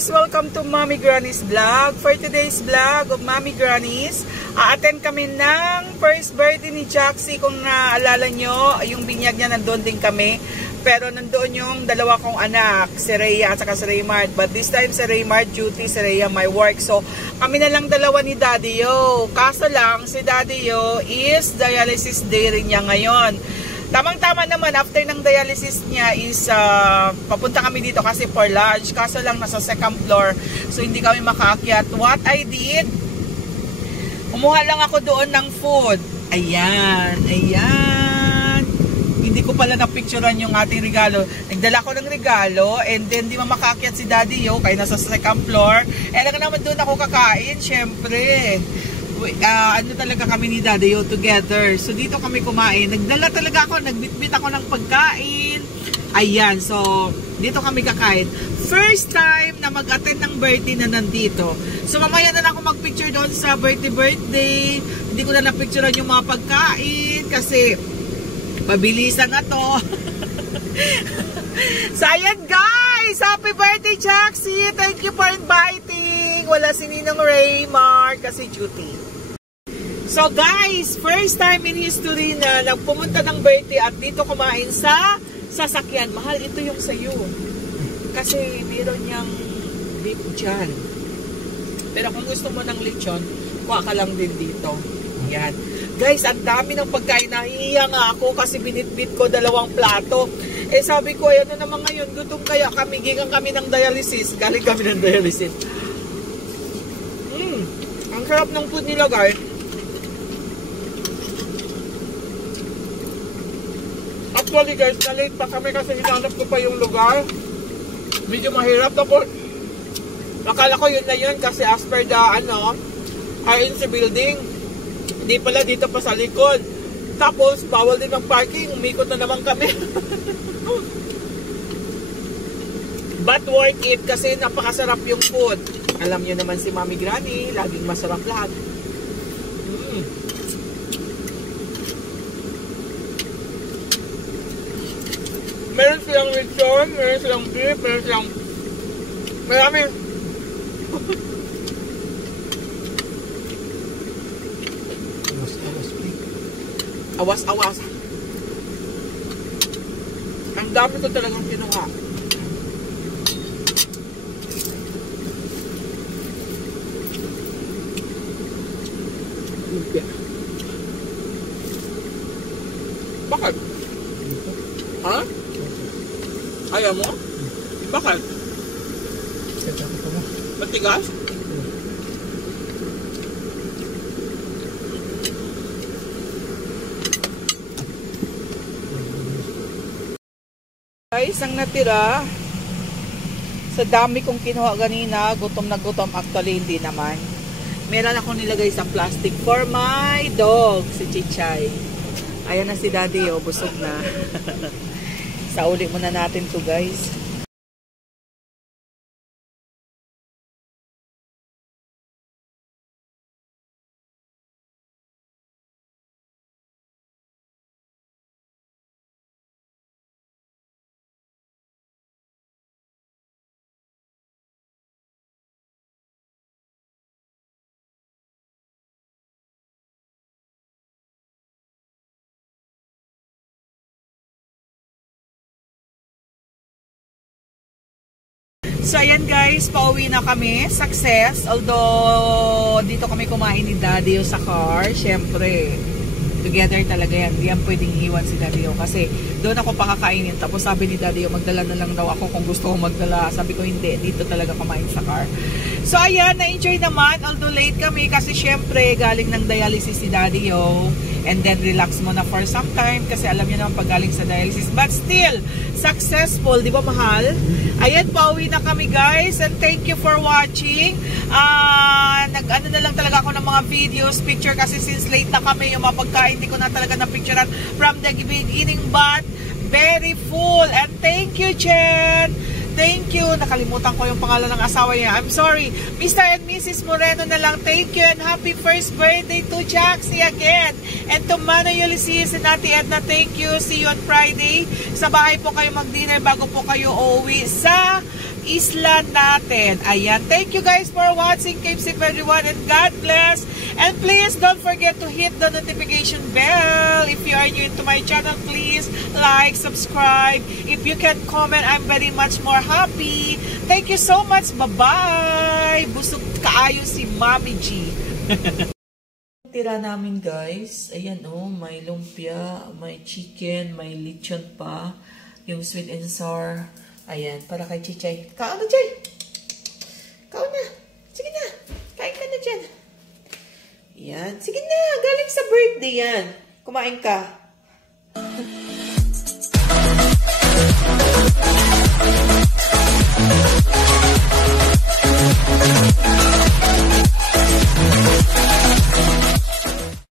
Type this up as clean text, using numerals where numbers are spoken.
guys! Welcome to Mommy Granny's vlog. For today's vlog of Mommy Granny's, a-attend kami ng first birthday ni Jaxie. Kung naalala nyo, yung binyag niya, nandun din kami. Pero nandoon yung dalawa kong anak, si Rhea at saka si Raymart. But this time si Raymart duty, si Rhea my work. So kami na lang dalawa ni Daddy Yo. Kaso lang, si Daddy Yo is dialysis day rin niya ngayon. Tamang-tama naman, after ng dialysis niya is papunta kami dito kasi for lunch. Kaso lang nasa second floor, so hindi kami makaakyat. What I did, umuha lang ako doon ng food. Ayan, ayan. Hindi ko pala napicturean yung ating regalo. Nagdala ko ng regalo and then di makaakyat si Daddy Yo kaya nasa second floor. Eh lang naman doon ako kakain, syempre. Ano talaga kami ni Daddy Yo together. So dito kami kumain. Nagdala talaga ako, nagbitbit ako ng pagkain. Ayan, so dito kami kakain. First time na mag-attend ng birthday na nandito. So mamaya na ako mag-picture doon sa birthday. Hindi ko na na-picturean yung mga pagkain kasi pabilisan na to. So ayan guys, happy birthday Jaxie. Thank you for inviting. Wala si Ninong Raymart kasi duty. So guys, first time in history na nagpumunta ng birthday at dito kumain sa sasakyan. Mahal ito yung sayo. Kasi meron niyang beef dyan. Pero kung gusto mo ng lechon, kuha ka lang din dito. Yan. Guys, ang dami ng pagkain. Nahihiya nga ako kasi binitbit ko 2 plato. Eh sabi ko, ano naman ngayon, gutom kaya kami, gigang kami ng dialysis. Galing kami ng dialysis. Ang sarap ng food nila guys. Actually guys, na-late pa kami kasi hinanap ko pa yung lugar. Medyo mahirap. Tapos, akala ko yun na yun kasi as per the INC building. Hindi pala dito pa sa likod. Tapos, bawal din ng parking. Umikot na naman kami. But worth it kasi napakasarap yung food. Alam nyo naman si Mommy Granny, laging masarap lahat. Meron silang lechon, meron silang beef, meron silang marami. Awas-awas. Ang dami ko talagang kinuha. Lumpia. Bakit? Ha? Ayaw mo? Bakit? Matigas? Guys, ang natira sa dami kong kinuha kanina, gutom na gutom. Actually, hindi naman. Meron akong nilagay sa plastic for my dog, si Chichay. Ayan na si Daddy, oh, busog na. Sauli muna natin to guys. So ayan guys, pauwi na kami. Success. Although dito kami kumain ni Daddy Yo sa car. Syempre, together talaga yan. Hindi yan pwedeng iwan si Daddy Yo. Kasi doon ako pakakainin. Tapos sabi ni Daddy Yo, magdala na lang daw ako kung gusto ko magdala. Sabi ko hindi, dito talaga kumain sa car. So ayan, na-enjoy naman. Although late kami kasi syempre galing ng dialysis si Daddy Yo. And then relax muna for some time kasi alam niyo naman pag galing sa dialysis. But still, successful. Di ba mahal? Ayan, pauwi na kami guys. And thank you for watching. Nag-ano na lang talaga ako ng mga videos, picture kasi since late na kami. Yung mga pagkain, hindi ko na talaga na-picturean from the beginning. But very full. And thank you, Chen. Thank you. Nakalimutan ko yung pangalan ng asawa niya. I'm sorry. Mr. and Mrs. Moreno na lang. Thank you and happy first birthday to Jaxie again. And to Manoy Ulysses and Ate Edna, thank you. See you on Friday. Sa bahay po kayo mag-dinner bago po kayo uuwi sa isla natin. Ayan. Thank you guys for watching. Keep safe everyone and God bless. And please don't forget to hit the notification bell. If you are new to my channel, please like, subscribe. If you can comment, I'm very much more happy. Thank you so much. Bye-bye. Busog kaayo si Mami G. Tira namin guys. Ayan oh, may lumpia, may chicken, may lechon pa. Yung sweet and sour. Ayan, para kay Chichay. Kaon na, Chay! Kaon na! Sige na! Kain ka na dyan. Yan. Sige na! Galing sa birthday yan. Kumain ka.